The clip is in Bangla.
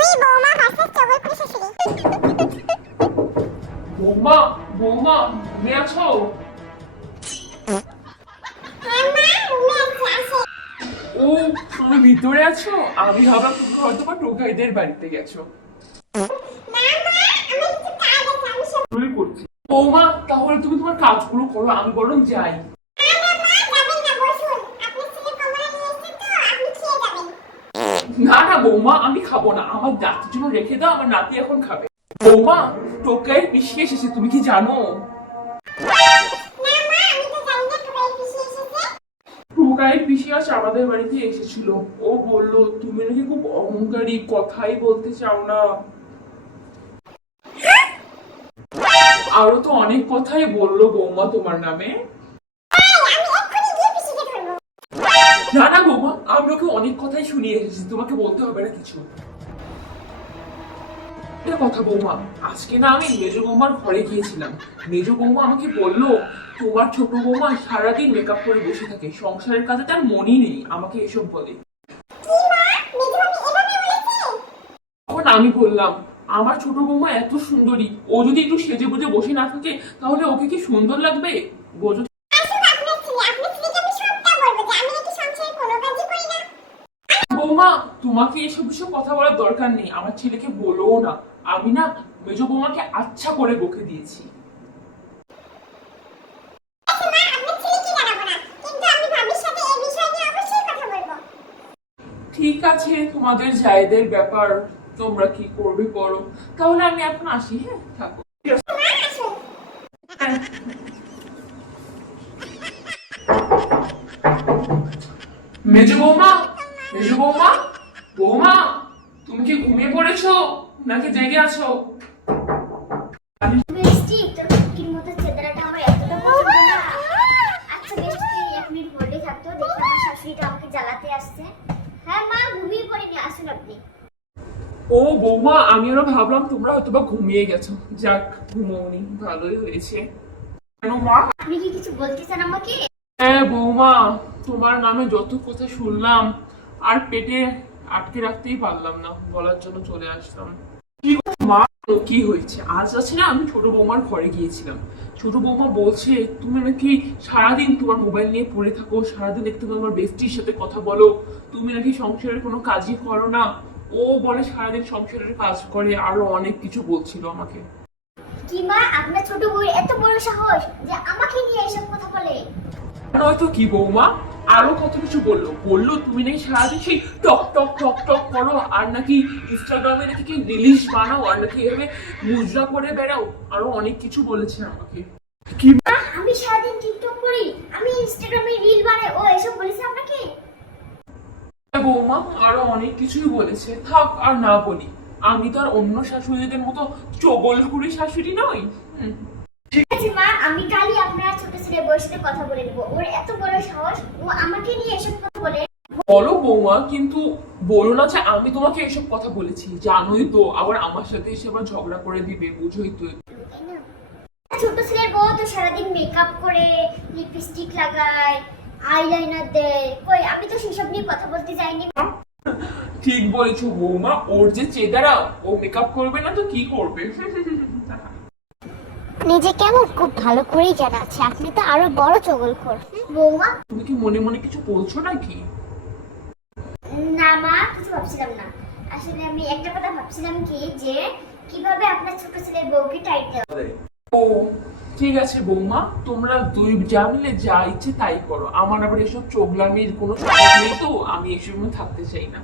বৌমা ভার্সেস চগলখুরি শাশুড়ি। বৌমা বৌমা তুমি আছো? হ্যাঁ মা, রুমে আছে। ও তুমি ভিতরে আছো? আমি ভাবলাম তুমি হয়তো বা টোকাইদের বাড়িতে গেছো। না মা, আমার কিছু কাজ আছে, আমি সব শুরুই করছি। বৌমা তাহলে তুমি তোমার কাজগুলো করো, আমি বরং যাই। না না বৌমা, আমি খাবো না, আমার নাতির জন্য রেখে দাও, আমার নাতি এখন খাবে। বৌমা টোকাই পিসি এসেছে, তুমি কি জানো? টোকাই পিসি আজ আমাদের বাড়িতে এসেছিল। ও বললো তুমি নাকি খুব অহংকারী, কথাই বলতে চাও না। আরো তো অনেক কথাই বললো বৌমা তোমার নামে। না না বৌমা, আমি ওকে অনেক কথাই শুনিয়ে এসেছি, তোমাকে বলতে হবে না কিছু। একটা কথা বৌমা, আজকে না আমি মেজ বৌমার ঘরে গিয়েছিলাম। মেজ বৌমা আমাকে বললো তোমার ছোট বৌমা সারাদিন মেকআপ করে বসে থাকে, সংসারের কাজে তার মনই নেই, আমাকে এসব বলে। তখন আমি বললাম আমার ছোট বৌমা এত সুন্দরী, ও যদি একটু সেজে গুজে বসে না থাকে তাহলে ওকে কি সুন্দর লাগবে? বোঝো বৌমা, তোমাকে এসব বিষয়ে কথা বলার দরকার নেই, আমার ছেলেকে বলোও না। আমি না মেজ বৌমাকে আচ্ছা করে বকে দিয়েছি। ঠিক আছে, তোমাদের জায়েদের ব্যাপার, তোমরা কি করবে করো। তাহলে আমি এখন আসি, হ্যাঁ থাকো। হ্যাঁ। মেজ বৌমা, মেজ বৌমা, বৌমা তুমি কি ঘুমিয়ে পড়েছো নাকি জেগে আছো? বেস্টি, তোর কুকির মতো চেদারাটা আমার এতটা পছন্দ না। আচ্ছা বেস্টি, এক মিনিট হোল্ডে থাকতো, দেখি আমার শাশুড়িটা আমাকে জ্বালাতে আসছে। হ্যাঁ মা, ঘুমিয়ে পড়িনি, আসুন আপনি। ও বৌমা, আমি আরো ভাবলাম তোমরা হয়তো বা ঘুমিয়ে গেছো। যাক, ঘুমোওনি, ভালোই হয়েছে। কেন মা? আপনি কি কিছু বলতে চান আমাকে? হ্যাঁ বৌমা, তোমার নামে যত কথা শুনলাম আর পেটে আটকে রাখতেই পারলাম না, বলার জন্য চলে আসলাম। কি গো মা, কি হয়েছে? আজ আছে না আমি ছোট বৌমার ঘরে গিয়েছিলাম। ছোট বৌমা বলছে তুমি নাকি সারাদিন তোমার মোবাইল নিয়ে পড়ে থাকো, সারাদিন দেখতে তোমার বেস্টির সাথে কথা বলো, তুমি নাকি সংসারের কোনো কাজই করো না। ও বলে সারাদিন সংসারের কাজ করে, আরো অনেক কিছু বলছিল আমাকে। কি মা, আপনার ছোট বউ এত বড় সাহস যে আমাকে নিয়ে এসব কথা বলে? নয়তো কি বৌমা, আরো কত কিছু বললো। বললো তুমি নাকি সারাদিন সেই টক টক টক টক করো, আর নাকি ইনস্টাগ্রামে নাকি কি রিলিজ বানাও, আর নাকি এভাবে মুজরা করে বেড়াও, আরো অনেক কিছু বলেছে আমাকে। কি আমি সারাদিন টিকটক করি, আমি ইনস্টাগ্রামে রিল বানাই, ও এসব বলেছে আপনাকে? বৌমা আরো অনেক কিছুই বলেছে, থাক আর না বলি। আমি তো আর অন্য শাশুড়িদের মতো চগলখুরি শাশুড়ি নই। ঠিক আছে মা, আমি কালই আপনার ছোট ছেলে বউয়ের সাথে কথা বলে নেবো। ওর এত বড় সাহস, ও আমাকে নিয়ে এসব কথা বলে। বলো বৌমা, কিন্তু বলো না যে আমি তোমাকে এসব কথা বলেছি, জানোই তো আবার আমার সাথে এসে আবার ঝগড়া করে দিবে, বুঝোই তো। তাই না? ছোট ছেলের বউ তো সারাদিন মেকআপ করে, লিপস্টিক লাগায়, আইলাইনার দেয়, কই আমি তো সেসব নিয়ে কথা বলতে যাইনি। ঠিক বলেছো বৌমা, ওর যে চেদারা, ও মেকআপ করবে না তো কি করবে? নিজেকে আমার খুব ভালো করেই জানা আছে, আপনি তো আরো বড় চগলখোর। বৌমা, তুমি কি মনে মনে কিছু বলছো নাকি? না মা, কিছু ভাবছিলাম না। আসলে আমি একটা কথা ভাবছিলাম কি, যে কিভাবে আপনার ছোট ছেলের বউকে টাইট দেওয়া। ও ঠিক আছে বৌমা, তোমরা দুই যা মিলে যা ইচ্ছে তাই করো, আমার আবার এসব চোগলামির কোনো শখ নেই, তো আমি এসব থাকতে চাই না।